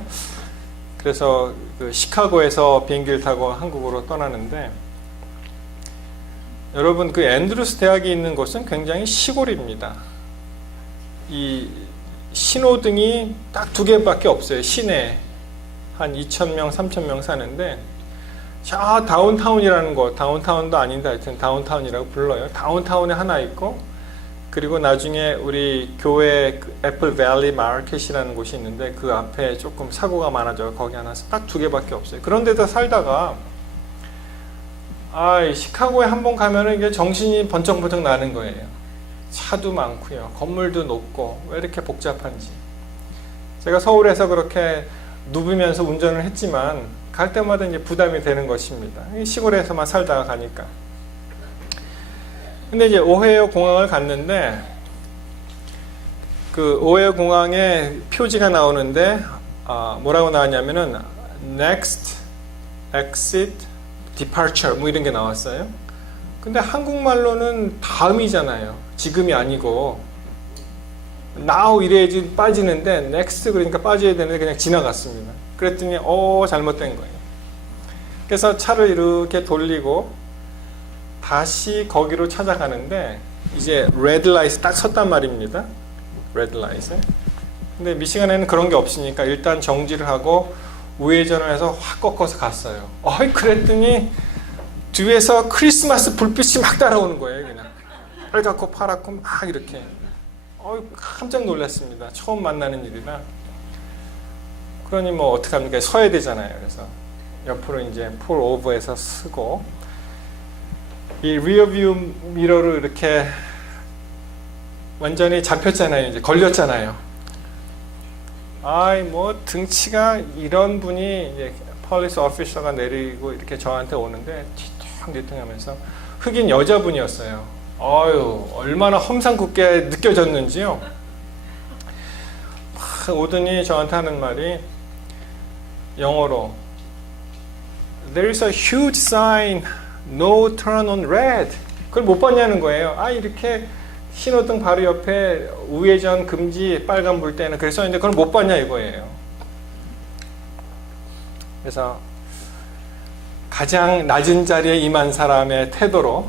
그래서 그 시카고에서 비행기를 타고 한국으로 떠나는데 여러분 그 앤드루스 대학이 있는 곳은 굉장히 시골입니다. 이 신호등이 딱 2개밖에 없어요. 시내에. 한 2,000명, 3,000명 사는데 저 다운타운이라는 곳, 다운타운도 아닌데 하여튼 다운타운이라고 불러요. 다운타운에 하나 있고 그리고 나중에 우리 교회 애플밸리 마켓이라는 곳이 있는데 그 앞에 조금 사고가 많아져서 거기 하나 딱 2개밖에 없어요. 그런 데서 살다가 시카고에 한번 가면은 이게 정신이 번쩍번쩍 나는 거예요. 차도 많고요. 건물도 높고 왜 이렇게 복잡한지. 제가 서울에서 그렇게 누비면서 운전을 했지만 갈 때마다 이제 부담이 되는 것입니다. 시골에서만 살다가 가니까. 근데 이제 오헤어 공항을 갔는데 그 오헤어 공항에 표지가 나오는데 뭐라고 나왔냐면은 Next Exit Departure 뭐 이런 게 나왔어요. 근데 한국말로는 다음이잖아요. 지금이 아니고 now 이래야지 빠지는데 next 그러니까 빠져야 되는데 그냥 지나갔습니다. 그랬더니 잘못된 거예요. 그래서 차를 이렇게 돌리고 다시 거기로 찾아가는데 이제 레드 라이트 딱 섰단 말입니다. 레드 라이트. 근데 미시간에는 그런 게 없으니까 일단 정지를 하고 우회전을 해서 확 꺾어서 갔어요. 그랬더니 뒤에서 크리스마스 불빛이 막 따라오는 거예요. 그냥 빨갛고 파랗고 막 이렇게. 깜짝 놀랐습니다. 처음 만나는 일이라. 그러니 어떡합니까? 서야 되잖아요. 그래서 옆으로 이제 풀 오버해서 쓰고 이 리어뷰 미러를 이렇게 완전히 잡혔잖아요. 이제 걸렸잖아요. 등치가 이런 분이 이제 폴리스 오피서가 내리고 이렇게 저한테 오는데 뒤통하면서 흑인 여자분이었어요. 얼마나 험상궂게 느껴졌는지요. 오더니 저한테 하는 말이 영어로 There is a huge sign No turn on red. 그걸 못 봤냐는 거예요. 이렇게 신호등 바로 옆에 우회전 금지 빨간 불 때는 그래서 이제 그걸 못 봤냐 이거예요. 그래서 가장 낮은 자리에 임한 사람의 태도로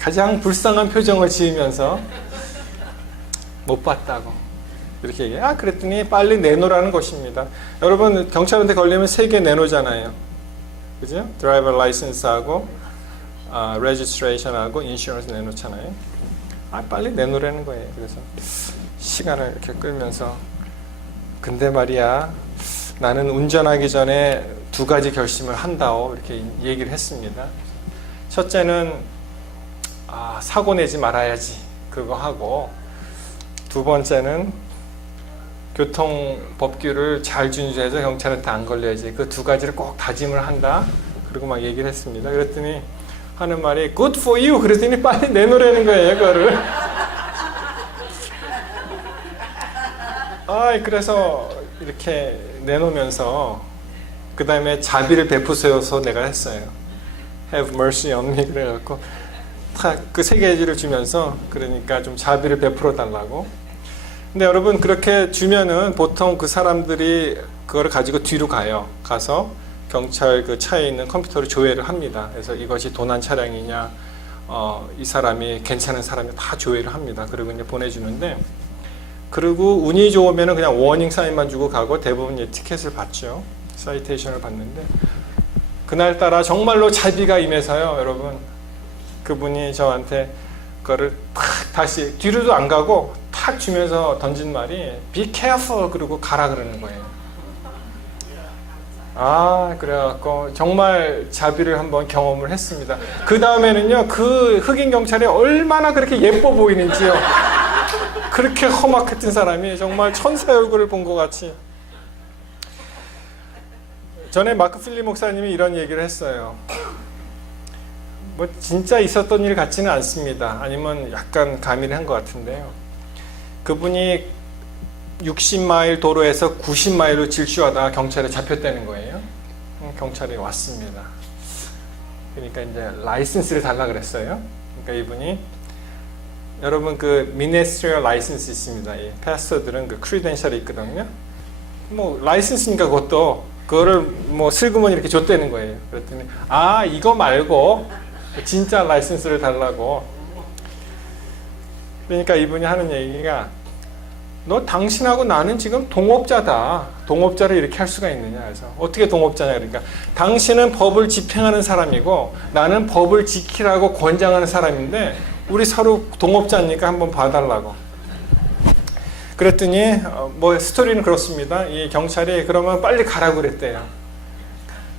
가장 불쌍한 표정을 지으면서 못 봤다고 이렇게 얘기해요. 그랬더니 빨리 내놓으라는 것입니다. 여러분 경찰한테 걸리면 3개 내놓잖아요. 그죠? 드라이버 라이센스하고 레지스트레이션하고 인슈런스 내놓잖아요. 빨리 내놓으라는 거예요. 그래서 시간을 이렇게 끌면서 근데 말이야 나는 운전하기 전에 2가지 결심을 한다고 이렇게 얘기를 했습니다. 첫째는 사고 내지 말아야지 그거 하고, 2번째는 교통법규를 잘 준수해서 경찰한테 안 걸려야지 그 2가지를 꼭 다짐을 한다 그리고 막 얘기를 했습니다. 그랬더니 하는 말이 good for you 그랬더니 빨리 내놓으라는 거예요 그거를. 그래서 이렇게 내놓으면서 그 다음에 자비를 베푸세요서 내가 했어요. Have mercy on me 그래갖고 그 3가지를 주면서 그러니까 좀 자비를 베풀어 달라고. 근데 여러분 그렇게 주면은 보통 그 사람들이 그걸 가지고 뒤로 가서 경찰 그 차에 있는 컴퓨터로 조회를 합니다. 그래서 이것이 도난 차량이냐, 이 사람이 괜찮은 사람이 다 조회를 합니다. 그리고 이제 보내주는데, 그리고 운이 좋으면은 그냥 워닝 사인만 주고 가고 대부분 이제 티켓을 받죠. 사이테이션을 받는데, 그날따라 정말로 자비가 임해서요, 여러분. 그분이 저한테 그거를 다시 뒤로도 안 가고 탁 주면서 던진 말이 be careful 그러고 가라 그러는 거예요. 그래갖고 정말 자비를 한번 경험을 했습니다. 그 다음에는요, 그 흑인 경찰이 얼마나 그렇게 예뻐 보이는지요. 그렇게 험악 같은 사람이 정말 천사의 얼굴을 본 것 같이. 전에 마크 필립 목사님이 이런 얘기를 했어요. 뭐 진짜 있었던 일 같지는 않습니다. 아니면 약간 가미를 한 것 같은데요. 그분이 60마일 도로에서 90마일을 질주하다가 경찰에 잡혔다는 거예요. 경찰이 왔습니다. 그러니까 이제 라이센스를 달라 그랬어요. 그러니까 이분이, 여러분 그 미니스트리얼 라이센스 있습니다. 패스터들은 그 크리덴셜이 있거든요. 뭐 라이센스니까 그것도 그거를 뭐 슬그머니 이렇게 줬다는 거예요. 그랬더니 이거 말고 진짜 라이센스를 달라고. 그러니까 이분이 하는 얘기가, 너 당신하고 나는 지금 동업자다. 동업자를 이렇게 할 수가 있느냐. 그래서 어떻게 동업자냐. 그러니까 당신은 법을 집행하는 사람이고 나는 법을 지키라고 권장하는 사람인데 우리 서로 동업자니까 한번 봐달라고. 그랬더니 뭐 스토리는 그렇습니다. 이 경찰이 그러면 빨리 가라고 그랬대요.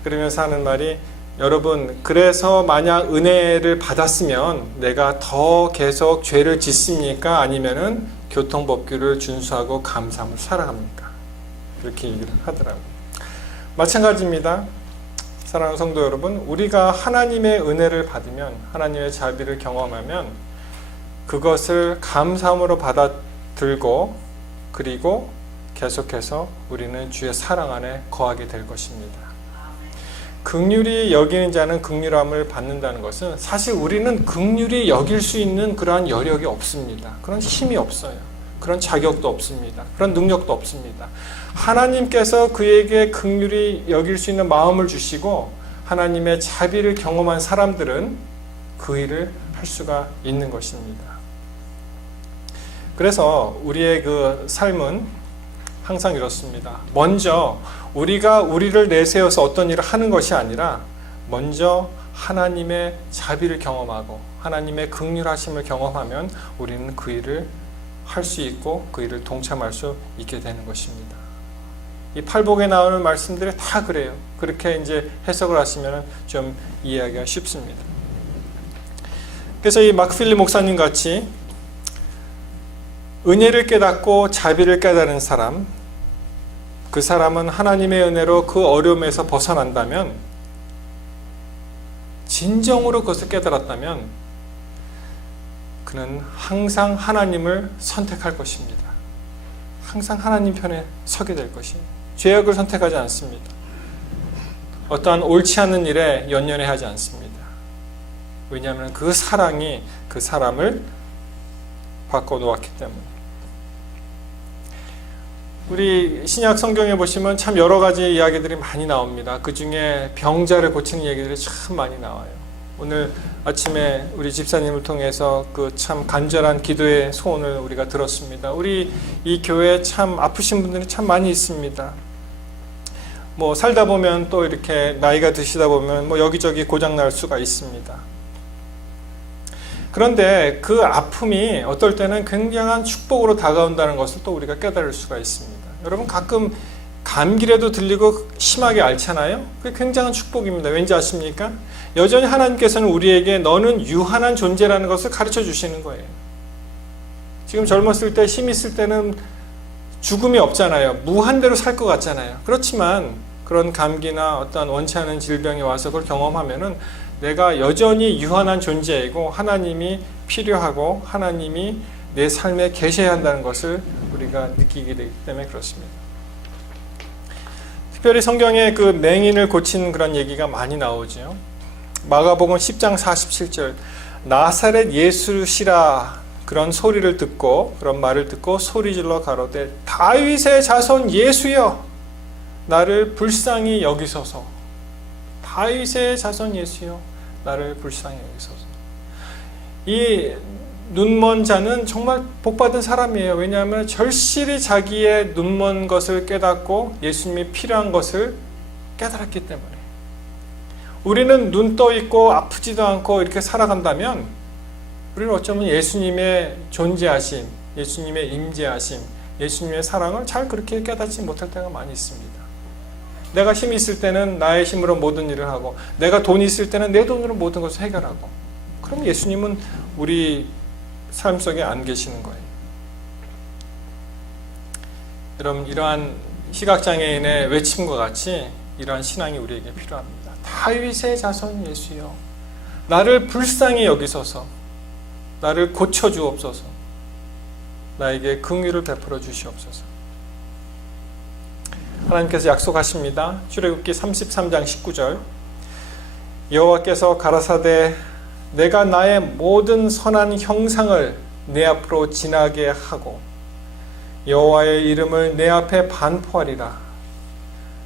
그러면서 하는 말이, 여러분 그래서 만약 은혜를 받았으면 내가 더 계속 죄를 짓습니까? 아니면은 교통법규를 준수하고 감사하며 살아갑니까? 이렇게 하더라고요. 마찬가지입니다. 사랑하는 성도 여러분, 우리가 하나님의 은혜를 받으면, 하나님의 자비를 경험하면 그것을 감사함으로 받아들고, 그리고 계속해서 우리는 주의 사랑 안에 거하게 될 것입니다. 긍휼히 여기는 자는 긍휼함을 받는다는 것은, 사실 우리는 긍휼히 여길 수 있는 그러한 여력이 없습니다. 그런 힘이 없어요. 그런 자격도 없습니다. 그런 능력도 없습니다. 하나님께서 그에게 긍휼히 여길 수 있는 마음을 주시고 하나님의 자비를 경험한 사람들은 그 일을 할 수가 있는 것입니다. 그래서 우리의 그 삶은 항상 이렇습니다. 먼저 우리가 우리를 내세워서 어떤 일을 하는 것이 아니라 먼저 하나님의 자비를 경험하고 하나님의 긍휼하심을 경험하면 우리는 그 일을 할 수 있고 그 일을 동참할 수 있게 되는 것입니다. 이 팔복에 나오는 말씀들이 다 그래요. 그렇게 이제 해석을 하시면 좀 이해하기가 쉽습니다. 그래서 이 막필리 목사님 같이 은혜를 깨닫고 자비를 깨달은 사람, 그 사람은 하나님의 은혜로 그 어려움에서 벗어난다면, 진정으로 그것을 깨달았다면 그는 항상 하나님을 선택할 것입니다. 항상 하나님 편에 서게 될 것입니다. 죄악을 선택하지 않습니다. 어떠한 옳지 않은 일에 연연해 하지 않습니다. 왜냐하면 그 사랑이 그 사람을 바꿔놓았기 때문에. 우리 신약 성경에 보시면 참 여러 가지 이야기들이 많이 나옵니다. 그 중에 병자를 고치는 얘기들이 참 많이 나와요. 오늘 아침에 우리 집사님을 통해서 그 참 간절한 기도의 소원을 우리가 들었습니다. 우리 이 교회에 참 아프신 분들이 참 많이 있습니다. 뭐 살다 보면 또 이렇게 나이가 드시다 보면 뭐 여기저기 고장 날 수가 있습니다. 그런데 그 아픔이 어떨 때는 굉장한 축복으로 다가온다는 것을 또 우리가 깨달을 수가 있습니다. 여러분 가끔 감기라도 들리고 심하게 앓잖아요. 그게 굉장한 축복입니다. 왠지 아십니까? 여전히 하나님께서는 우리에게 너는 유한한 존재라는 것을 가르쳐 주시는 거예요. 지금 젊었을 때, 힘 있을 때는 죽음이 없잖아요. 무한대로 살 것 같잖아요. 그렇지만 그런 감기나 어떤 원치 않은 질병이 와서 그걸 경험하면은 내가 여전히 유한한 존재이고 하나님이 필요하고 하나님이 내 삶에 계셔야 한다는 것을 우리가 느끼게 되기 때문에 그렇습니다. 특별히 성경에 그 맹인을 고치는 그런 얘기가 많이 나오죠. 마가복음 10장 47절 나사렛 예수시라 그런 소리를 듣고 그런 말을 듣고 소리질러 가로되 다윗의 자손 예수여 나를 불쌍히 여기소서. 다윗의 자손 예수여 나를 불쌍히 여기소서. 이 눈먼 자는 정말 복받은 사람이에요. 왜냐하면 절실히 자기의 눈먼 것을 깨닫고 예수님이 필요한 것을 깨달았기 때문에. 우리는 눈 떠 있고 아프지도 않고 이렇게 살아간다면 우리는 어쩌면 예수님의 존재하심, 예수님의 임재하심, 예수님의 사랑을 잘 그렇게 깨닫지 못할 때가 많이 있습니다. 내가 힘이 있을 때는 나의 힘으로 모든 일을 하고 내가 돈이 있을 때는 내 돈으로 모든 것을 해결하고 그럼 예수님은 우리 삶 속에 안 계시는 거예요. 여러분 이러한 시각장애인의 외침과 같이 이러한 신앙이 우리에게 필요합니다. 다윗의 자손 예수여 나를 불쌍히 여기소서. 나를 고쳐주옵소서. 나에게 긍휼을 베풀어 주시옵소서. 하나님께서 약속하십니다. 출애굽기 33장 19절 여호와께서 가라사대 내가 나의 모든 선한 형상을 내 앞으로 지나게 하고 여호와의 이름을 내 앞에 반포하리라.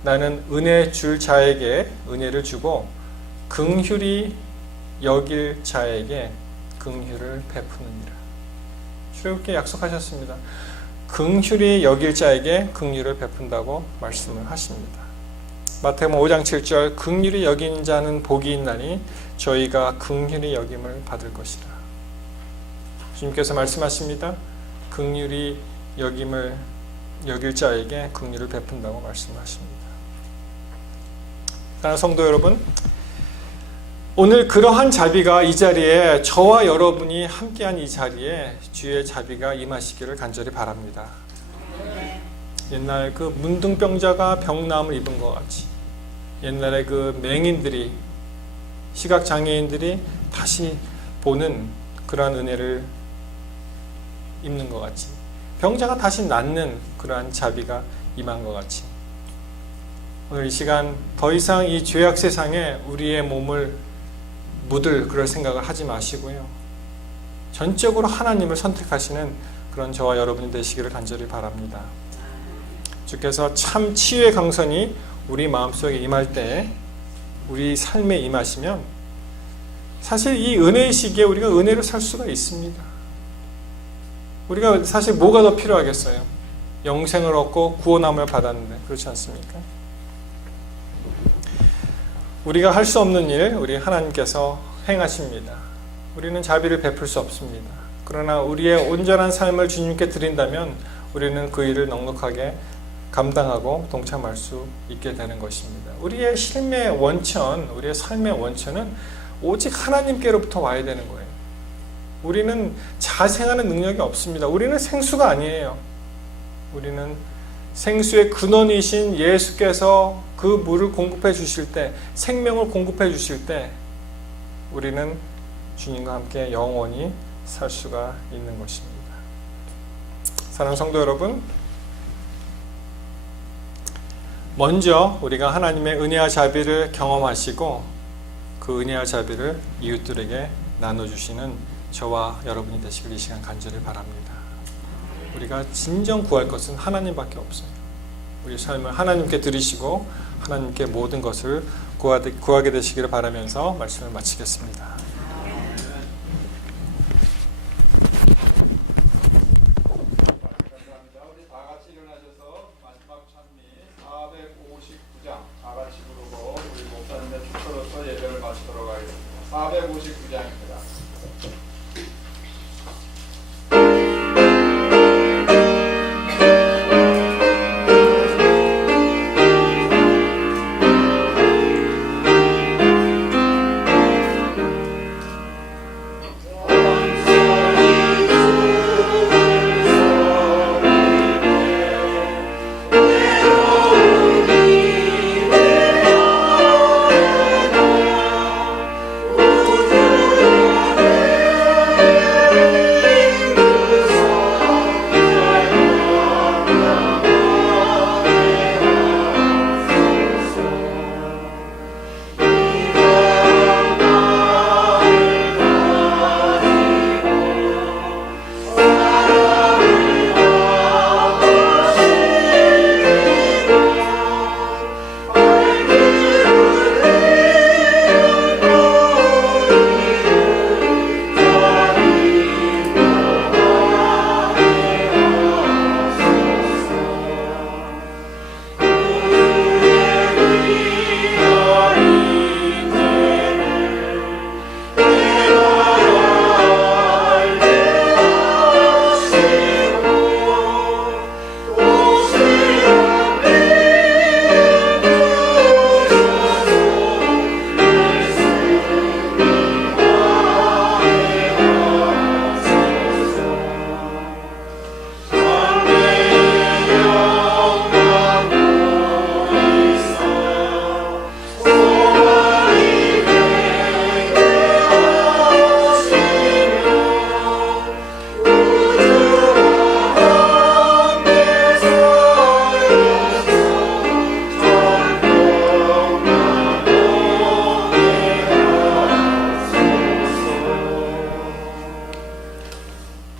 나는 은혜 줄 자에게 은혜를 주고 긍휼히 여길 자에게 긍휼을 베푸니라. 출애굽기에 약속하셨습니다. 긍휼히 여길 자에게 긍휼을 베푼다고 말씀을 하십니다. 마태복음 5장 7절 긍휼히 여기는 자는 복이 있나니 저희가 긍휼히 여김을 받을 것이다. 주님께서 말씀하십니다. 긍휼히 여길 자에게 긍휼을 베푼다고 말씀하십니다. 사랑하는 성도 여러분, 오늘 그러한 자비가 이 자리에 저와 여러분이 함께한 이 자리에 주의 자비가 임하시기를 간절히 바랍니다. 옛날 그 문둥병자가 병나음을 입은 것 같이 옛날에 그 맹인들이 시각장애인들이 다시 보는 그러한 은혜를 입는 것 같이 병자가 다시 낫는 그러한 자비가 임한 것 같이 오늘 이 시간 더 이상 이 죄악 세상에 우리의 몸을 묻을 그럴 생각을 하지 마시고요. 전적으로 하나님을 선택하시는 그런 저와 여러분이 되시기를 간절히 바랍니다. 주께서 참 치유의 강선이 우리 마음속에 임할 때 우리 삶에 임하시면 사실 이 은혜의 시기에 우리가 은혜를 살 수가 있습니다. 우리가 사실 뭐가 더 필요하겠어요? 영생을 얻고 구원함을 받았는데 그렇지 않습니까? 우리가 할 수 없는 일 우리 하나님께서 행하십니다. 우리는 자비를 베풀 수 없습니다. 그러나 우리의 온전한 삶을 주님께 드린다면 우리는 그 일을 넉넉하게 감당하고 동참할 수 있게 되는 것입니다. 우리의 삶의 원천, 우리의 삶의 원천은 오직 하나님께로부터 와야 되는 거예요. 우리는 자생하는 능력이 없습니다. 우리는 생수가 아니에요. 우리는 생수의 근원이신 예수께서 그 물을 공급해 주실 때, 생명을 공급해 주실 때 우리는 주님과 함께 영원히 살 수가 있는 것입니다. 사랑하는 성도 여러분, 먼저 우리가 하나님의 은혜와 자비를 경험하시고 그 은혜와 자비를 이웃들에게 나눠주시는 저와 여러분이 되시길 이 시간 간절히 바랍니다. 우리가 진정 구할 것은 하나님밖에 없습니다. 우리 삶을 하나님께 드리시고 하나님께 모든 것을 구하게 되시기를 바라면서 말씀을 마치겠습니다. 우리 다 같이 일어나셔서 마지막 찬미 459장 다 같이 부르고 우리 목사님의 축도로서 예배를 마치도록 하겠습니다. 459장입니다.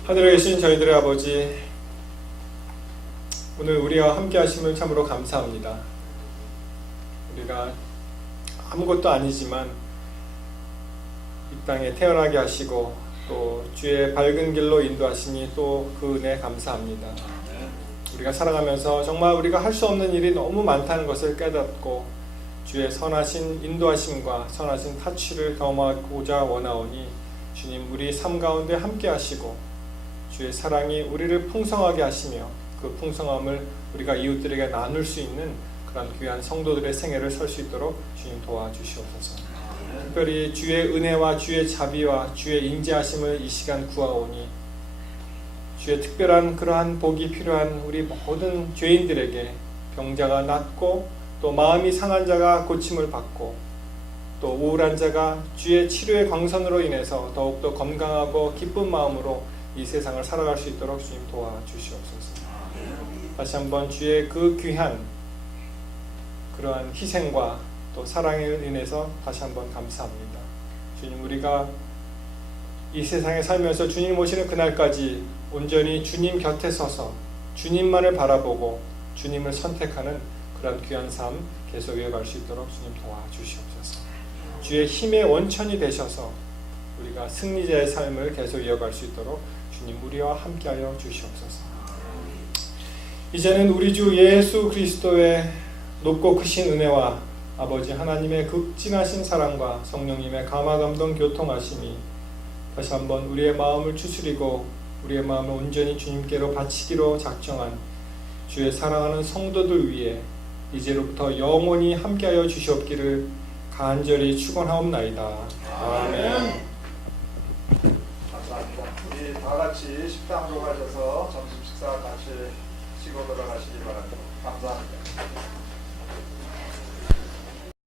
하늘에 계신 저희들의 아버지, 오늘 우리와 함께 하심을 참으로 감사합니다. 우리가 아무것도 아니지만 이 땅에 태어나게 하시고 또 주의 밝은 길로 인도하시니 또 그 은혜 감사합니다. 우리가 살아가면서 정말 우리가 할 수 없는 일이 너무 많다는 것을 깨닫고 주의 선하신 인도하심과 선하신 타취를 경험하고자 원하오니 주님, 우리 삶 가운데 함께 하시고 주의 사랑이 우리를 풍성하게 하시며 그 풍성함을 우리가 이웃들에게 나눌 수 있는 그런 귀한 성도들의 생애를 설 수 있도록 주님 도와주시옵소서. 특별히 주의 은혜와 주의 자비와 주의 인자하심을 이 시간 구하오니 주의 특별한 그러한 복이 필요한 우리 모든 죄인들에게 병자가 낫고 또 마음이 상한 자가 고침을 받고 또 우울한 자가 주의 치료의 광선으로 인해서 더욱더 건강하고 기쁜 마음으로 이 세상을 살아갈 수 있도록 주님 도와주시옵소서. 다시 한번 주의 그 귀한 그러한 희생과 또 사랑에 인해서 다시 한번 감사합니다. 주님, 우리가 이 세상에 살면서 주님 오시는 그날까지 온전히 주님 곁에 서서 주님만을 바라보고 주님을 선택하는 그런 귀한 삶 계속 이어갈 수 있도록 주님 도와주시옵소서. 주의 힘의 원천이 되셔서 우리가 승리자의 삶을 계속 이어갈 수 있도록 주님 우리와 함께하여 주시옵소서. 이제는 우리 주 예수 그리스도의 높고 크신 은혜와 아버지 하나님의 극진하신 사랑과 성령님의 감화감동 교통하심이 다시 한번 우리의 마음을 추스리고 우리의 마음을 온전히 주님께로 바치기로 작정한 주의 사랑하는 성도들 위해 이제로부터 영원히 함께하여 주시옵기를 간절히 축원하옵나이다. 아멘. 감사합니다. 우리 다 같이 식당으로 가셔서 점심